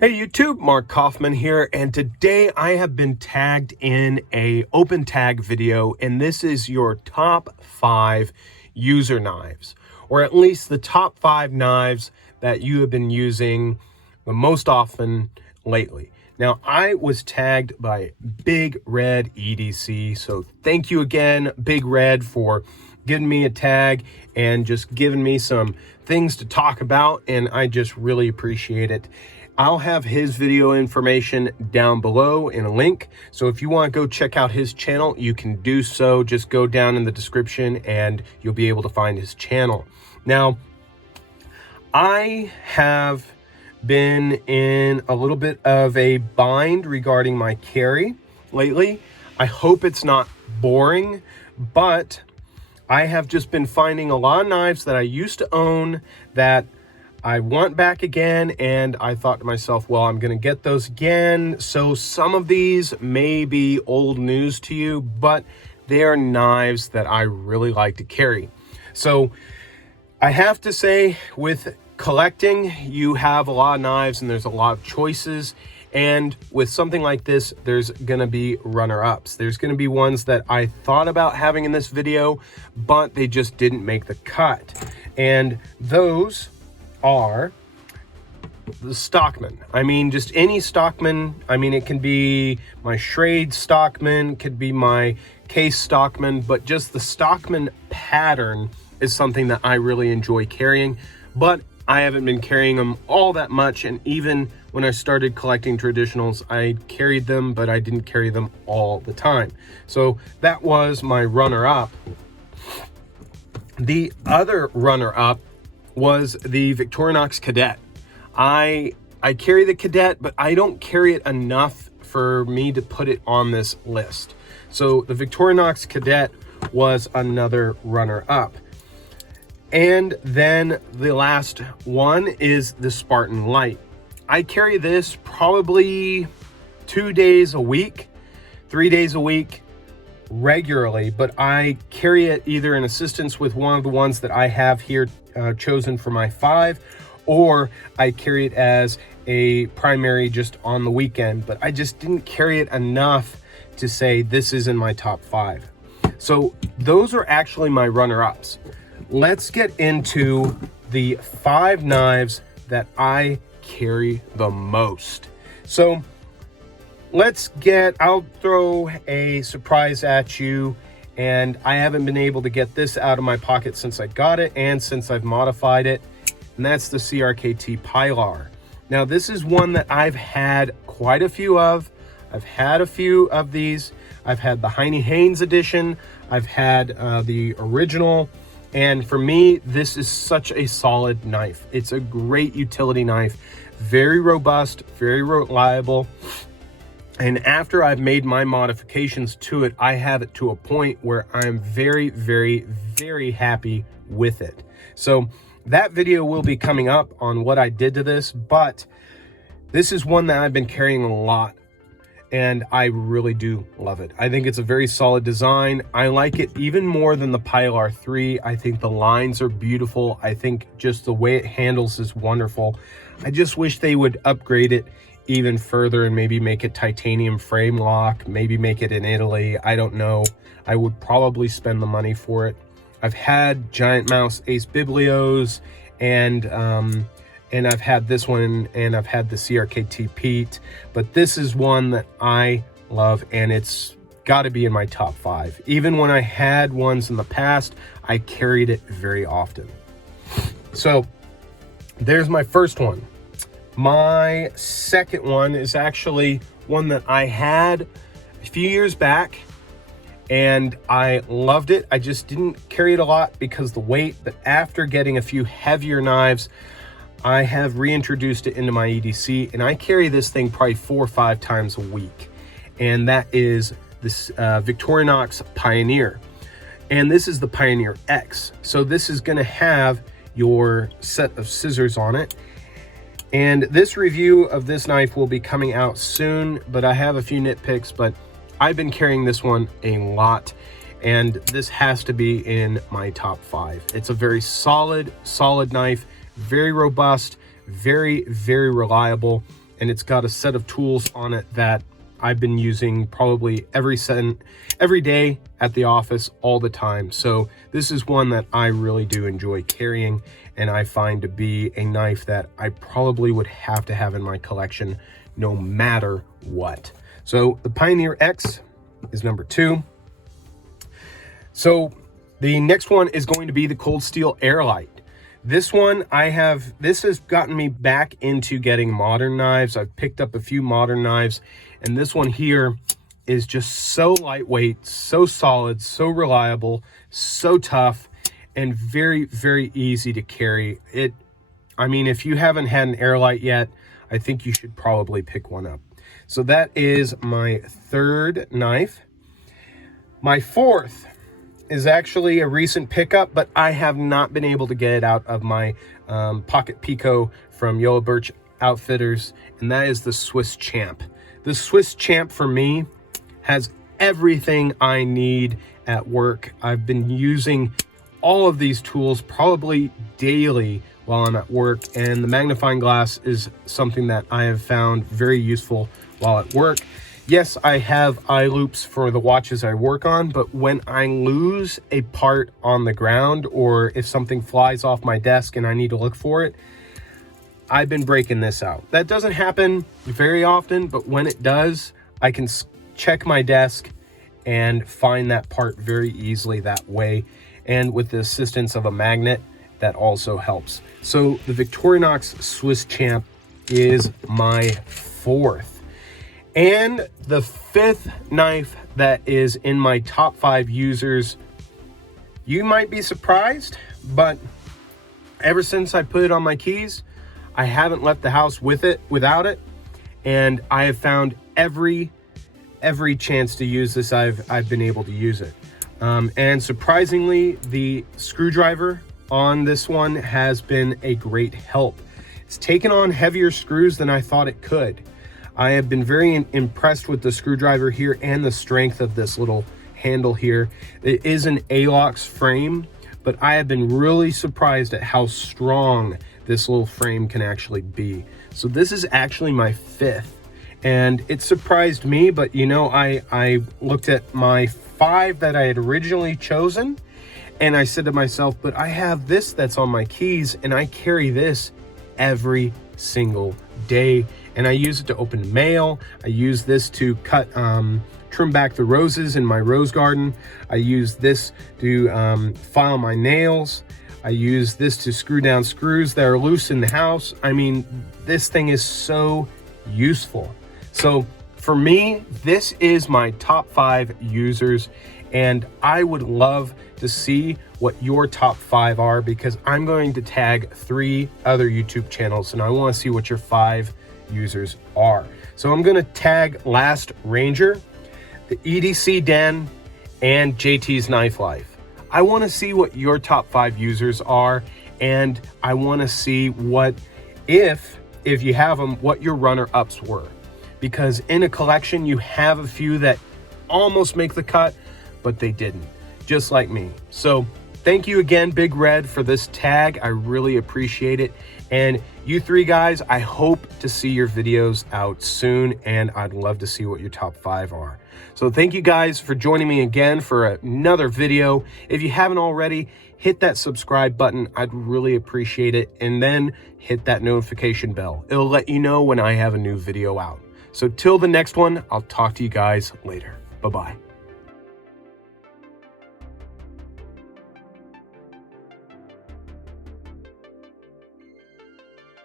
Hey YouTube, Mark Kaufman here, and today I have been tagged in a open tag video, and this is your top 5 user knives, or at least the top 5 knives that you have been using the most often lately. Now, I was tagged by BigRedEDC, so thank you again, Big Red, for giving me a tag and just giving me some things to talk about, and I just really appreciate it. I'll have his video information down below in a link. So if you want to go check out his channel, you can do so. Just go down in the description and you'll be able to find his channel. Now, I have been in a little bit of a bind regarding my carry lately. I hope it's not boring, but I have just been finding a lot of knives that I used to own that I want back again, and I thought to myself, well, I'm going to get those again. So some of these may be old news to you, but they are knives that I really like to carry. So I have to say, with collecting, you have a lot of knives and there's a lot of choices. And with something like this, there's going to be runner-ups. There's going to be ones that I thought about having in this video, but they just didn't make the cut. And those are the Stockman. I mean, just any Stockman. I mean, it can be my Schrade Stockman, could be my Case Stockman, but just the Stockman pattern is something that I really enjoy carrying, but I haven't been carrying them all that much. And even when I started collecting traditionals, I carried them, but I didn't carry them all the time. So that was my runner-up. The other runner-up was the Victorinox Cadet. I carry the Cadet, but I don't carry it enough for me to put it on this list. So the Victorinox Cadet was another runner-up. And then the last one is the Spartan Light. I carry this probably 2 days a week, 3 days a week, regularly, but I carry it either in assistance with one of the ones that I have here chosen for my 5, or I carry it as a primary just on the weekend, but I just didn't carry it enough to say this is in my top 5. So those are actually my runner-ups. Let's get into the 5 knives that I carry the most. So I'll throw a surprise at you, and I haven't been able to get this out of my pocket since I got it and since I've modified it, and that's the CRKT Pilar. Now, this is one that I've had quite a few of. I've had a few of these. I've had the Heine Haynes edition. I've had the original, and for me, this is such a solid knife. It's a great utility knife, very robust, very reliable. And after I've made my modifications to it, I have it to a point where I'm very, very, very happy with it. So that video will be coming up on what I did to this, but this is one that I've been carrying a lot, and I really do love it. I think it's a very solid design. I like it even more than the Pilar 3. I think the lines are beautiful. I think just the way it handles is wonderful. I just wish they would upgrade it even further and maybe make it titanium frame lock, maybe make it in Italy. I don't know. I would probably spend the money for it. I've had Giant Mouse Ace Biblios, and I've had this one, and I've had the CRKT Pete, but this is one that I love, and it's got to be in my top 5. Even when I had ones in the past, I carried it very often. So there's my first one. My second one is actually one that I had a few years back, and I loved it. I just didn't carry it a lot because the weight, but after getting a few heavier knives, I have reintroduced it into my EDC, and I carry this thing probably 4 or 5 times a week, and that is this Victorinox Pioneer. And this is the Pioneer X. So this is going to have your set of scissors on it. And this review of this knife will be coming out soon, but I have a few nitpicks, but I've been carrying this one a lot, and this has to be in my top 5. It's a very solid knife, very robust, very, very reliable. and it's got a set of tools on it that I've been using probably every day at the office all the time. So this is one that I really do enjoy carrying, and I find to be a knife that I probably would have to have in my collection no matter what. So the Pioneer X is number 2. So the next one is going to be the Cold Steel Airlight. This one this has gotten me back into getting modern knives. I've picked up a few modern knives, and this one here is just so lightweight, so solid, so reliable, so tough, and very, very easy to carry. I mean, if you haven't had an Airlight yet, I think you should probably pick one up. So that is my 3rd knife. My 4th is actually a recent pickup, but I have not been able to get it out of my Pocket Pico from Yellow Birch Outfitters, and that is the Swiss Champ. The Swiss Champ for me has everything I need at work. I've been using all of these tools probably daily while I'm at work, and the magnifying glass is something that I have found very useful while at work. Yes, I have eye loops for the watches I work on, but when I lose a part on the ground, or if something flies off my desk and I need to look for it, I've been breaking this out. That doesn't happen very often, but when it does, I can check my desk and find that part very easily that way. And with the assistance of a magnet, that also helps. So the Victorinox Swiss Champ is my 4th. And the 5th knife that is in my top 5 users, you might be surprised, but ever since I put it on my keys, I haven't left the house without it, and I have found every chance to use this I've been able to use it. And surprisingly, the screwdriver on this one has been a great help. It's taken on heavier screws than I thought it could. I have been very impressed with the screwdriver here and the strength of this little handle here. It is an ALOX frame, but I have been really surprised at how strong this little frame can actually be. So this is actually my 5th, and it surprised me, but you know, I looked at my 5 that I had originally chosen, and I said to myself, but I have this that's on my keys, and I carry this every single day, and I use it to open mail. I use this to trim back the roses in my rose garden. I use this to file my nails. I use this to screw down screws that are loose in the house. I mean, this thing is so useful. So for me, this is my top 5 users, and I would love to see what your top 5 are, because I'm going to tag 3 other YouTube channels, and I want to see what your 5 users are. So I'm going to tag Last Ranger, the EDC Den, and JT's Knife Life. I want to see what your top 5 users are, and I want to see what, if you have them, what your runner-ups were. Because in a collection, you have a few that almost make the cut, but they didn't, just like me. So thank you again, Big Red, for this tag. I really appreciate it. And you 3 guys, I hope to see your videos out soon, and I'd love to see what your top 5 are. So thank you guys for joining me again for another video. If you haven't already, hit that subscribe button. I'd really appreciate it. And then hit that notification bell. It'll let you know when I have a new video out. So till the next one, I'll talk to you guys later. Bye-bye.